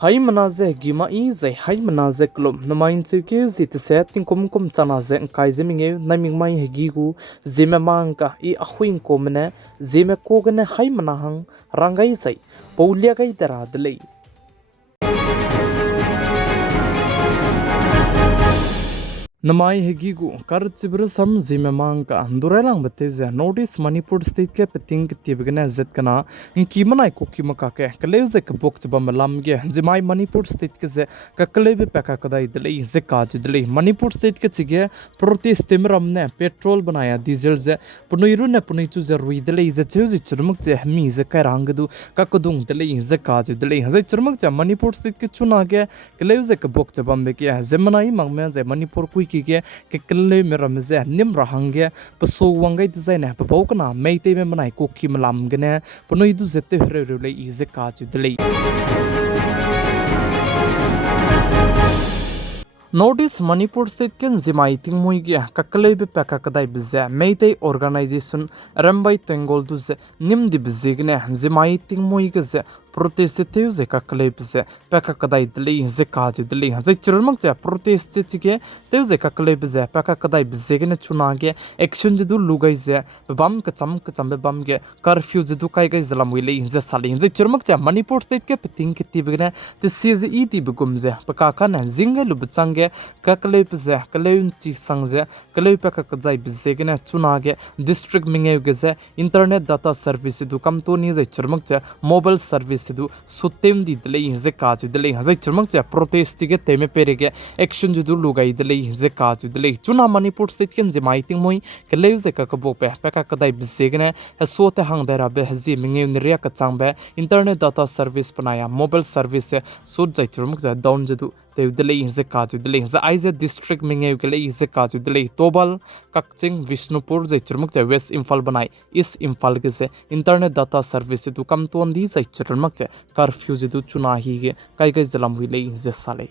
Hai manaze gima i zai hai manaze klom namain chuke zit se tingkom kom chana ze kai zeminge naming mai hegi gu Zememanka i ahuin komne Zeme kogane hai manahang rangai zai paulia gai dara dlei Namai hegigu kar chibru sam Zememanka durelang beteze notice Manipur state ke peting tibgna zet kana inkimanai kokimaka ke kaleuze ke bok chbam lamge Zemai Manipur state ke ze kaklebe peka kadai dlei ze kaj dlei Manipur state ke chige protest timramne petrol banaya diesel ze punuiru ne punichu ze rui dlei ze cheuzi churmuk che mi ze kai rangdu kakudung dlei ze kaj dlei ze churmuk che Manipur state ke chuna ge kaleuze ke bok chbam be ke Zemanai mangme ze Manipur ke kekle meramze nim rahange paso wangai design ha pabokna meite me manai kokki malam gene punoi du zette hre le ize ka chudlei Notice Manipur state ken Zimai tingmui ge kakle be peka kadai bize meite organization rambai tengol du ze nim di bizigne Zimai tingmui ge ze protest te ze kakle bize peka kadai dlei ze ka dlei ze chirmak che protest che ge te ze kakle bize peka kadai bize ge chuna ge action ju lugai ze bam ka cham be bam ge curfew ju kai ge zalam wile ze sali ze chirmak che Manipur state ke peting ke tibgne te siz e ti bugum ze paka kana zinge lu bchang ge kakle bize kaleun chi sang ze kale peka kadai bize ge chuna ge district minge ge ze internet data service du kam to ni ze chirmak che mobile service du sutem di dlei ze ka ju dlei ze chirmak che protest ge teme pere ge action ju lugai dlei ze ka ju dlei chuna Manipur state ken je maiting moi kale ze ka bo pe peka kadai bize ge so te hang dera be haji minge nria ka changbe internet data service panaya mobile service so jai chirmak je down ju te dlei ze ka ju dlei ze aize district minge ge ze ka ju dlei tobal kakching Vishnupur je chirmak je west imphal banai is imphal ge ze internet data service du kam ton di je chirmak je curfew je du chuna hi ge kai kai jalam hui lei je sale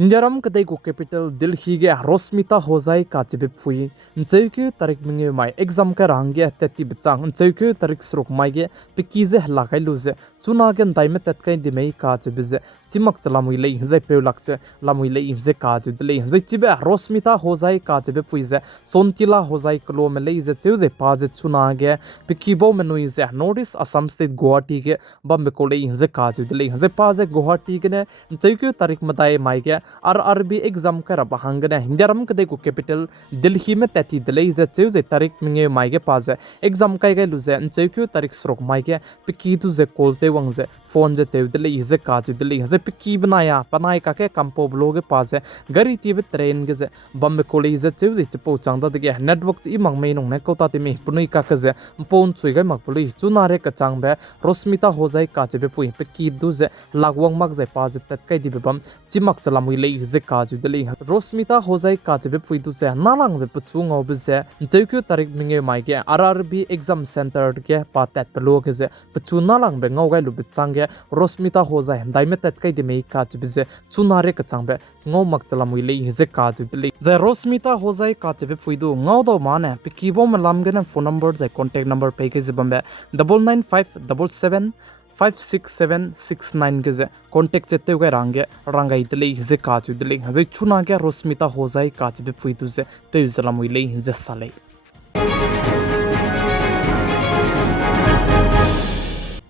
Indiaram kadai ko capital Delhi ge Rosmita hozai ka chibe phui ncheu tarik minge mai exam ka rangge tati bchang ncheu tarik srok mai ge pikize lagai luze chuna gen daime tatkai dimei ka chibe chimak chalamui lei zai peulakche lamui lei ze ka ju dlei zai chibe Rosmita hozai ka chibe phui ze sontila hozai klo me lei ze cheu ze pa ze chuna ge pikibo menui ze notice Assam state Guwahati ge bambe ko lei ze ka ju dlei ze pa ze Guwahati ge ne ncheu tarik madai mai ge RRB exam kara bahangana Indiaram kadai ko capital Delhi में तैती दले इसे चेउ जे तारीख मिंगे माइगे पाजे exam kai gai luze ncheu तारीख srok maige piki tu ze kolte wangze phone je teu dele ize ka ju dele ze piki banaya panai ka ke kampo bloge paze gari ti be train ge ze bambe kole ize cheu je chipo changda de network chi mang mei nong ne ko ta ti mi punui ka ka ze pon chui gai mak puli chunare ka changbe Rosmita hozai ka che be pui piki du ze lagwang mak ze paze tat kai di be bam chimak chalamui le ize ka ju dele Rosmita hozai ka che be pui du ze nalang be puchu ngau be ze cheu tarik minge mai ge RRB exam center ke pa tat plo ge ze puchu nalang be ngau gai lu be chang Rosmita hozai daime tat kai de mei ka chbize chunare ka changbe ngau mak chalamui le ze ka chbile ze Rosmita hozai ka chbe phuidu ngau do mane pikibo malam ge na phone number ze contact number pe ke ze bambe 9957 56769 ge ze contact chete ge rangai dele ze ka chudile ze chuna ge Rosmita hozai ka chbe phuidu ze te chalamui le ze sale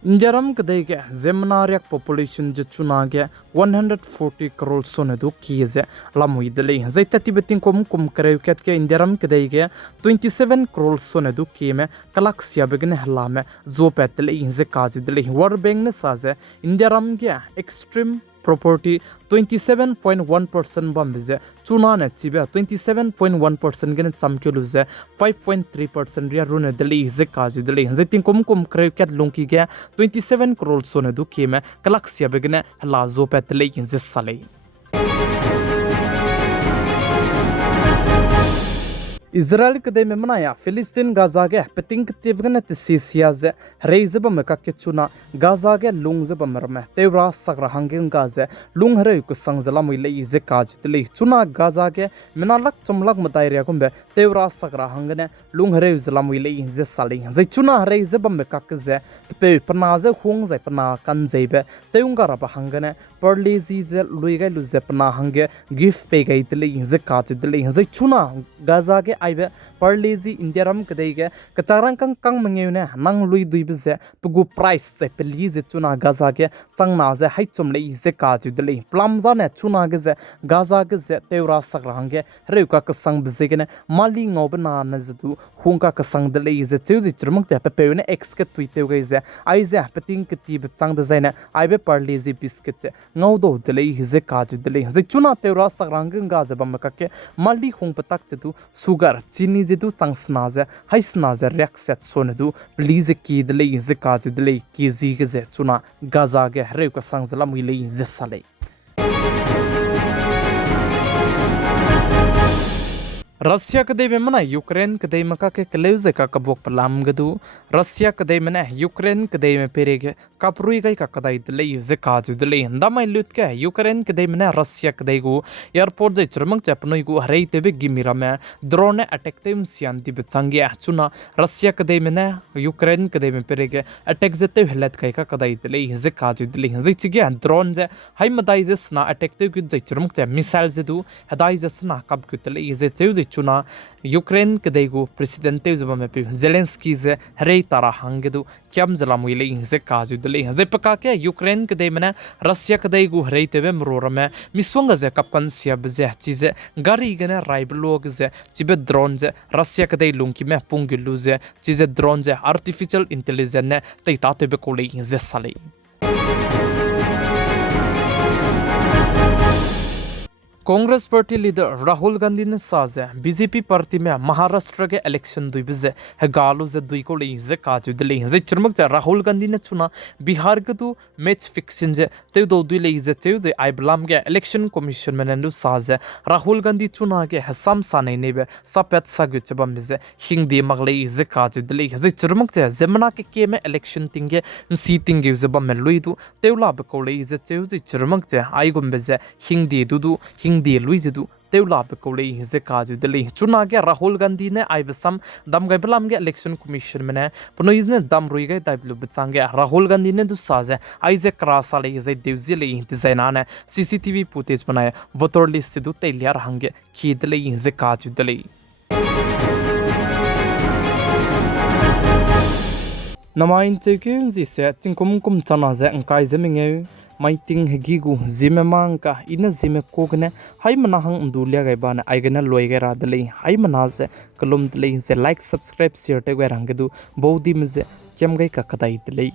Indiaram kadai ke Zemanariak population je chuna ge 140 crore sone du kize lamui dele zai tati beting kom kreu ket ke Indiaram kadai ge 27 crore sone du kime kalaksia begne halame zo petele ze kazi dele war beng ne saze Indiaram ge extreme property 27.1% bambize chuna na chibe 27.1% gene chamkelu ze 5.3% ria rune deli ze kaji deli ze tin kom kreket lungki ge 27 crore sone du kime kalaksia begne hala zo petle ze sale Israel kede me manaya Filistin Gaza ge peting tibgana tisisia ze reizeba me kakechuna Gaza ge lungzeba merme tewra sagra hangin gaze lung hare ku sangzala muile ize kaj tile chuna Gaza ge menalak chomlak mataire kumbe tewra sagra hangane lung hare zala muile ize sali ze chuna hare zeba me kakze pe panaze hung ze pana kan zebe teungara ba hangane perlezi ze luiga luze pana hange gift pe gai tile ize kaj tile ze chuna Gaza ge aibe parlezi India ram kadege kacharang kang mangene nang lui duibze pugu price che peli ze chuna Gaza ge changna ze haichum lei ze ka ju dele plamza ne chuna ge ze Gaza ge ze teura sagrang ge reuka ka sang bze ge ne mali ngobna na zu hungka ka sang dele ze chuji churmuk te pe ne ex ke tuite ge ze ai ze peting ke ti chang de zaina ai be parlezi biscuit che ngaudo dele ze ka ju dele ze chuna teura sagrang ge ga ze bam ka ke mali hung patak che tu sugar chini je du changsna ze haisna ze react son du please ki de le ze ka de le ki zi ge ze chuna Gaza ge hre ka sangzala mu le ze sale Russia kadai memana Ukraine kadai maka ke keleuze ka kabok pelam gadu Russia kadai mena Ukraine kadai me perege kaprui gai ka kadai dele ze kaju dele ndamai lut ke Ukraine kadai mena Russia kadai go airport je churmang chapnoi go harei tebe gimira me drone attack tem sianti bechangi achuna Russia kadai mena Ukraine kadai me perege attack zete helat kai ka kadai dele ze kaju dele ze chige drone je hai madai je sna attack te gu je churmang cha missile je du hadai je sna kab ku dele ze cheu chuna Ukraine kadaigu president tezba me pe Zelensky ze herei tara hangedu kyam zalamuile ze kaju dele ze paka ke Ukraine kadai mena Russia kadaigu herei tebe mrorame miswanga ze kapkan sia bze chize gari gane raiblog ze chibe drone ze Russia kadai lungki me pungilu ze chize drone ze artificial intelligence ne taita tebe kole ze sale Congress party leader Rahul Gandhi ने साजे BJP party में महाराष्ट्र के election दुई बजे है गालू जे दुई को ले जे काजु दले जे चुरमक जे राहुल गांधी ने चुना बिहार के तो मैच फिक्सिंग जे ते दो दुई ले जे ते जे आइबलाम के इलेक्शन कमीशन में नंदु साजे राहुल गांधी चुना के हसम साने ने बे सपेत सागु चबम जे हिंदी मगले जे काजु दले जे चुरमक जे जमना के में इलेक्शन तिंगे सीटिंग जे बम में लुइदु तेवला बको ले जे ते चुरमक जे आइगुम बे जे हिंदी दुदु हिंदी लुइजदु तेवला बकोले जे काजु दले चुना के राहुल गांधी ने आइबसम दम गैबलाम के इलेक्शन कमीशन में ने पनोइज ने दम रुई गए दाइबलु बचांगे राहुल गांधी ने दुसाजे आइजे क्रासाले जे देवजिले डिजाइना ने सीसीटीवी फुटेज बनाए वोटर लिस्ट दु तैयार हंगे खीदले जे काजु दले नमाइन चेके जिसे चिंकुम कुम चना जे अंकाइ जमिंगे Maiting hegigu Zememanka ina Zeme kogne hai manahang undulia gaibana aigana loigera dele hai manaze kolum dele se like subscribe share te gwa rangedu bodi mze kyam gai ka kadai dele